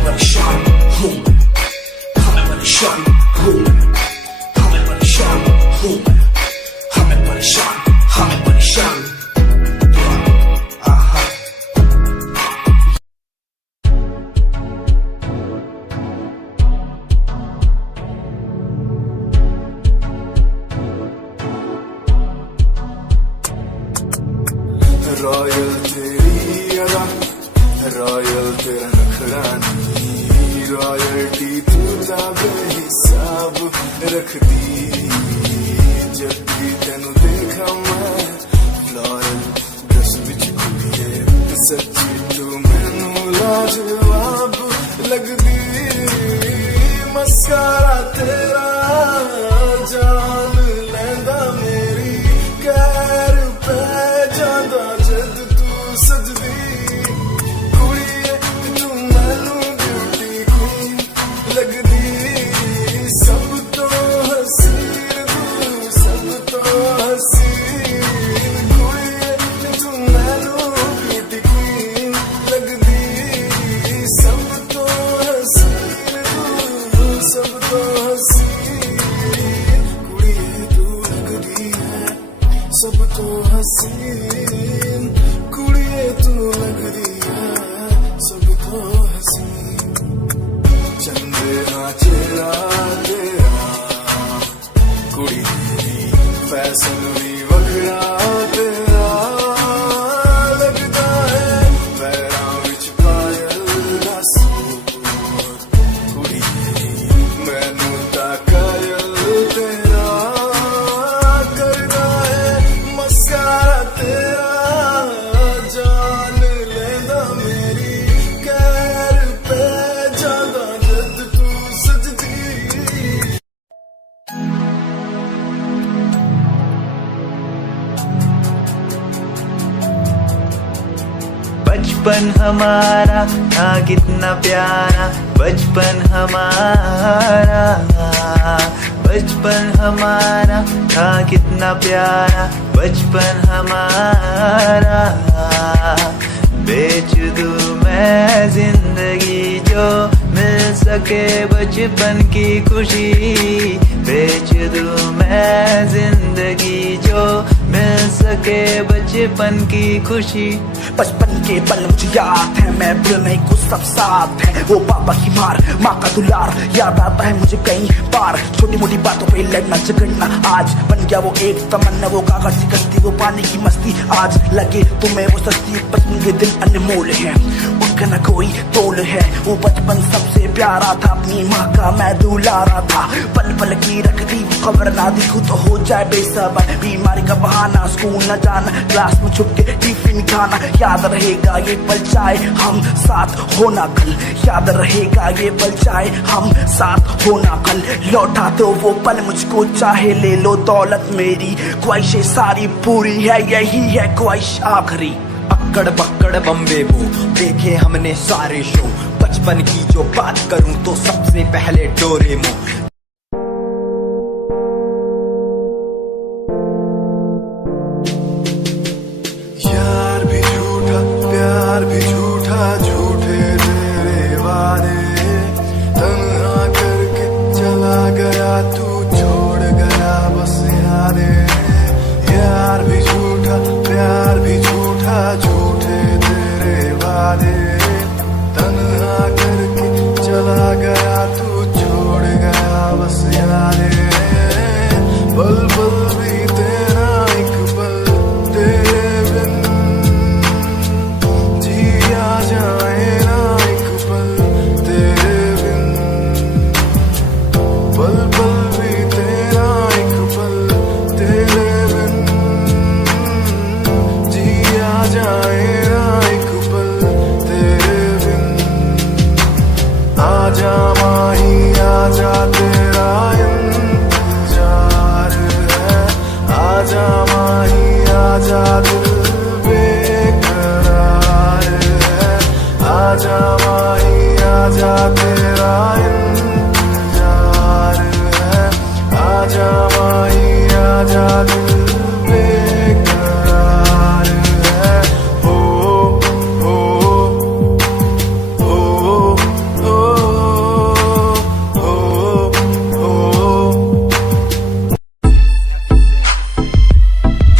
परेशान हूँ मैं, हमें परेशान हूँ मैं, हमें परेशान हूँ मैं, हमें परेशान, हमें परेशान। रॉयल तेरी अदा, रॉयल तेरा नखरानी, रॉयल्टी तू जाबे हिसाब रख दी। जब भी तेनू देखा मैं फ्लोरल ड्रेस विच खुलिए, सच्ची तू मैनू लाजवाब लगदी। मस्कारा तेरा जान लैंदा मेरी, कैर पे जांदा जद तू सजदी। कुड़िए तू मैनू ब्यूटी क्वीन लगदी, सब तो हसीन तू, सब तो हसीन। कुड़िए तू मैनू ब्यूटी क्वीन लगदी, सब तो हसीन तू, सब तो हसीन। कुड़िए तू लगदी है सब तो हसीन, कुड़िए तू लगदी है सब तो हसीन। चंदे हाँ चेहरा तेरा, कुड़ी तेरी फैशन भी वखरा तेरा लगदा है। पैरां विच पायल दा सूट, कुड़ी तेरी मैनू तां कायल तेरा करदा है। मस्कारा तेरा जान लेंदा मेरी, कैर पे जांदा जद तू सजदी। बचपन हमारा था कितना प्यारा, बचपन हमारा, बचपन हमारा था कितना प्यारा, बचपन हमारा। बेच दूं मैं जिंदगी जो मिल सके बचपन की खुशी, बेच दूं मैं जिंदगी जो मिल सके बचपन की खुशी। बचपन के पल मुझे याद है, मैं भूलने को सब साथ है। वो पापा की मार, माँ का दुलार याद आता है मुझे कई बार। छोटी मोटी बातों पे लड़ना झगड़ना आज बन गया वो एक तमन्ना। वो कागज की कश्ती, वो पानी की मस्ती, आज लगे तुम्हें वो सस्ती। बचपन के दिन अनमोल है, उनका न कोई तोल है। वो बचपन सबसे प्यारा था, अपनी माँ का मैं दुलारा था। पल पल की रखती खबर ना दिखूं तो हो जाए बेसबर। बीमारी का बहाना, स्कूल न जाना, क्लास में छुप के टिफिन खाना। याद रहेगा ये पल चाहे हम साथ होना कल, याद रहेगा ये पल चाहे हम साथ होना कल। लौटा दो वो पल मुझको, चाहे ले लो दौलत मेरी। ख्वाहिशें सारी पूरी है, यही है ख्वाहिश आखिरी। अक्कड़ बक्कड़ बम्बे वो देखे हमने सारे शो। बचपन की जो बात करूं तो सबसे पहले डोरेमोन। यार भी झूठा, प्यार भी झूठा, झूठे तेरे वादे। तन्हा करके चला गया तू, छोड़ गया बस यादें। यार भी झूठा, प्यार भी झूठा, झूठे तेरे वादे। तन्हा करके चला गया तू, छोड़ गया आजा माही आजा तेरा इंतजार है, आजा माही आजा दिल बेकरार है, आजा माही आजा तेरा इंतजार है, आजा माही आजा दिल बेकरार है। ओ ओ ओ ओ ओ ओ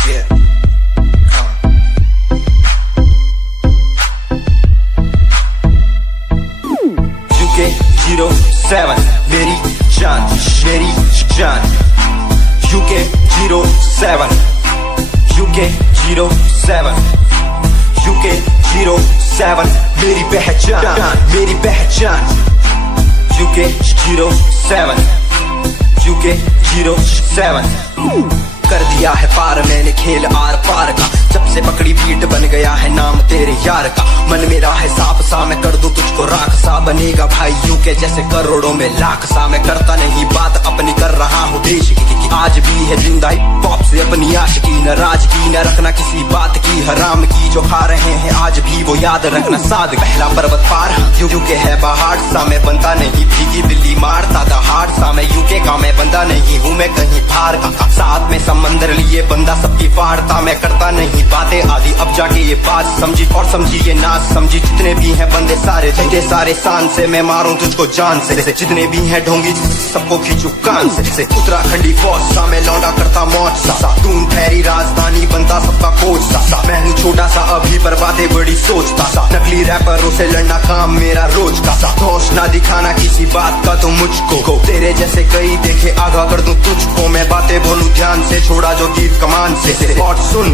Yeah. UK 07 मेरी जान मेरी जान, UK 07 UK 07 UK 07 मेरी पहचान UK 07 UK 07 कर दिया है पार मैंने खेल आर पार का, जब से पकड़ी बीट बन गया है नाम तेरे यार का। मन मेरा है सांप सा मैं कर दूं तुझको राख सा, बनेगा भाई यूके जैसे करोड़ों में लाख सा। मैं करता नहीं बात अपनी कर रहा हूँ देश की, आज भी है जिंदा पॉप से अपनी आशिकी, नाराजगी न रखना किसी बात की, हराम की जो खा रहे हैं आज भी वो याद रखना साद। पहला पर्वत पार यूके है पहाड़ सा, मैं बनता नहीं भीगी बिल्ली मारता दहाड़ सा। मैं यूके का मैं बंदा नहीं हूँ मैं कहीं बाहर का, साथ में समंदर लिए बंदा सबकी फाड़ता। मैं करता नहीं बातें आदि अब जाके ये बात समझी, और समझी ये नाच समझी। जितने भी हैं बंदे सारे झंडे सारे शान से, मैं मारूं तुझको जान से। जितने भी हैं ढोंगी सबको खींचू कान से। उत्तराखंडी फौज सा मैं लौंडा करता मौज सा, दून ठहरी राजधानी बनता सबका कोच सा। मैं हूँ छोटा सा अभी पर बातें बड़ी सोचता सा, नकली रैपरों से लड़ना काम मेरा रोज का सा। होश ना दिखाना किसी बात का तो मुझको, तेरे जैसे कई देखे आगा कर दूं तुझको। मैं बातें बोलूं ध्यान से छोड़ा जो तीर कमान से। और सुन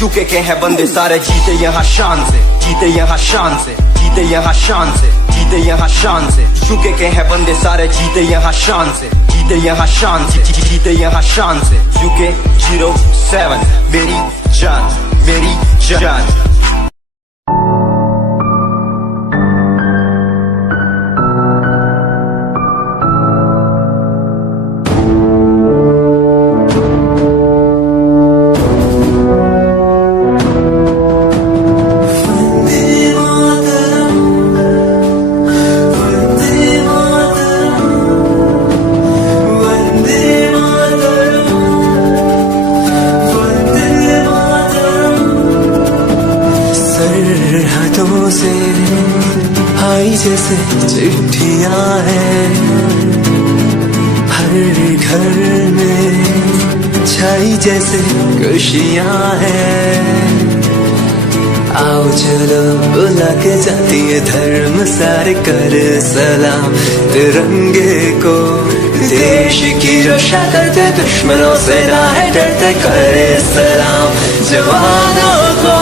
यूके के हैं बंदे सारे जीते यहाँ शान से, जीते यहाँ शान से, जीते यहाँ शान से, जीते यहाँ शान से। यूके के हैं बंदे सारे जीते यहाँ शान से, जीते यहाँ शान से, जीते यहाँ शान से। यूके 07 मेरी जान मेरी जान। सरहदों से आई जैसे चिट्ठियां हैं, हर घर में छाई जैसे खुशियां हैं। आओ चलो बुला के जाती है धर्म सारे कर सलाम तिरंगे को। देश की रक्षा करते दुश्मनों से ना है डरते, करे सलाम जवानों को।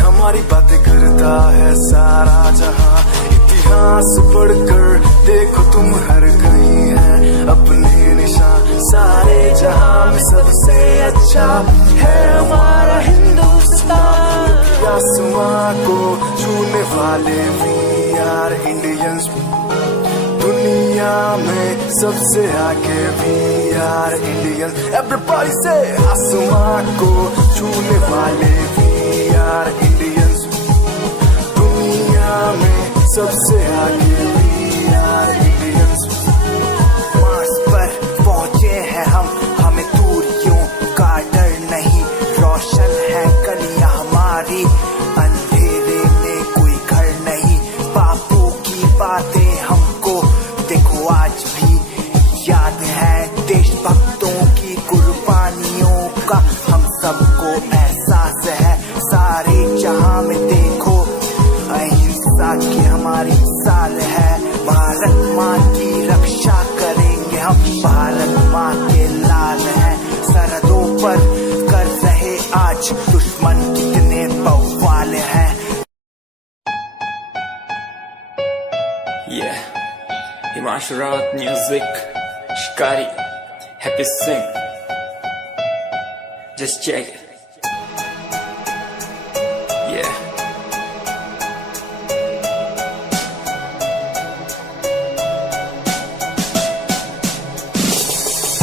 हमारी बातें करता है सारा जहां। इतिहास पढ़कर देखो तुम हर कहीं है अपने निशान। सारे जहां में सबसे अच्छा है हमारा हिंदुस्तान। आसमां को छूने वाले वी आर इंडियंस, दुनिया में सबसे आगे वी आर इंडियंस। एवरीबॉडी से आसमां को भूलने वाले भी यार इंडियंस, दुनिया में सबसे आगे भी यार इंडियंस। मार्स पर पहुंचे हैं हम, हमें दूरियों का डर नहीं, रोशन है गलियां हमारी, अंधेरे में कोई घर नहीं। बापू की बातें हमको देखो आज भी याद है, देशभक्तों की कुर्बानियों का हम सबको एहसास है। सारे जहां में देखो अहिंसा की हमारी मिसाल है। भारत माँ की रक्षा करेंगे हम, भारत माँ के लाल हैं। सरहदों पर कर रहे आज दुश्मन कितने बवाल हैं। Yeah, Himanshu Rawat music, Shikari, Happy Singh. Just check it. Yeah.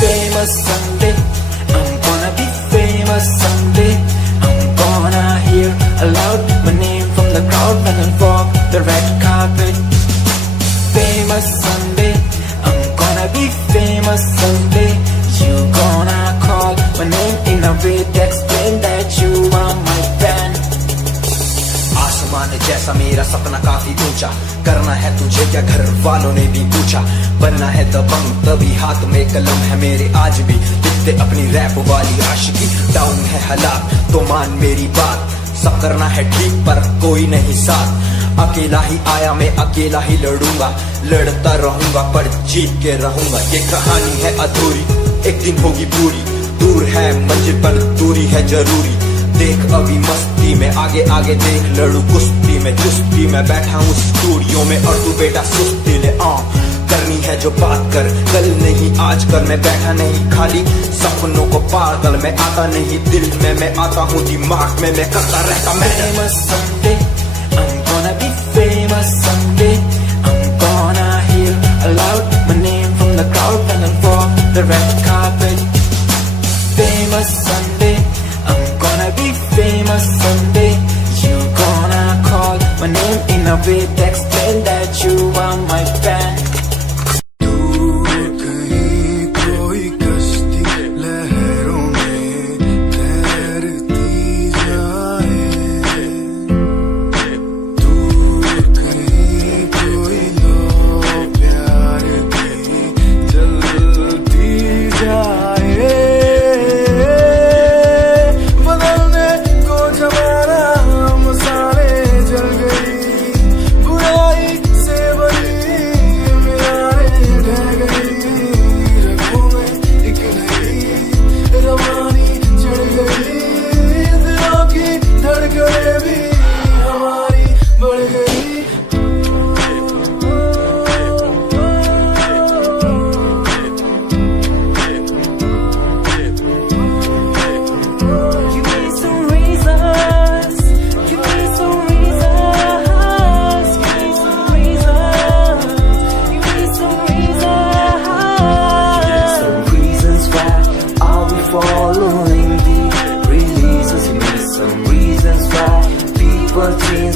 Famous someday, I'm gonna be famous someday. I'm gonna hear aloud my name from the crowd when I walk the red carpet. Famous someday, I'm gonna be famous someday. You gonna call my name in a way to explain that you are my fan. आसमान जैसा मेरा सपना काफी ऊंचा, करना है तुझे क्या घर वालों ने भी पूछा, बनना है दबंग तभी हाथ में कलम है मेरे आज भी, लिखते अपनी रैप वाली आशिकी। डाउन है हालात तो मान मेरी बात, सब करना है ठीक पर कोई नहीं साथ। अकेला ही आया मैं अकेला ही लड़ूंगा, लड़ता रहूंगा पर जीत के रहूंगा। ये कहानी है अधूरी, एक दिन होगी पूरी, दूर है मंजिल पर दूरी है जरूरी। देख अभी मस्ती में आगे आगे देख, लड़ू कुश्ती में चुस्ती में, बैठा हूँ स्टूडियो में और तू बेटा सुस्ती ले। करनी है जो बात कर, कल नहीं आज कर, मैं बैठा नहीं खाली सपनों को पागल में आता नहीं, दिल में मैं आता हूँ दिमाग में मैं करता रहता मैं। Famous someday, I'm gonna be famous someday. I'm gonna hear aloud my name from the crowd when I walk the red carpet. Famous someday, I'm gonna be famous someday. You gonna call my name in a way to explain that you are my fan.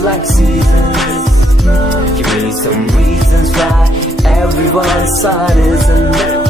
Like seasons, give me some reasons why everyone's side is enough.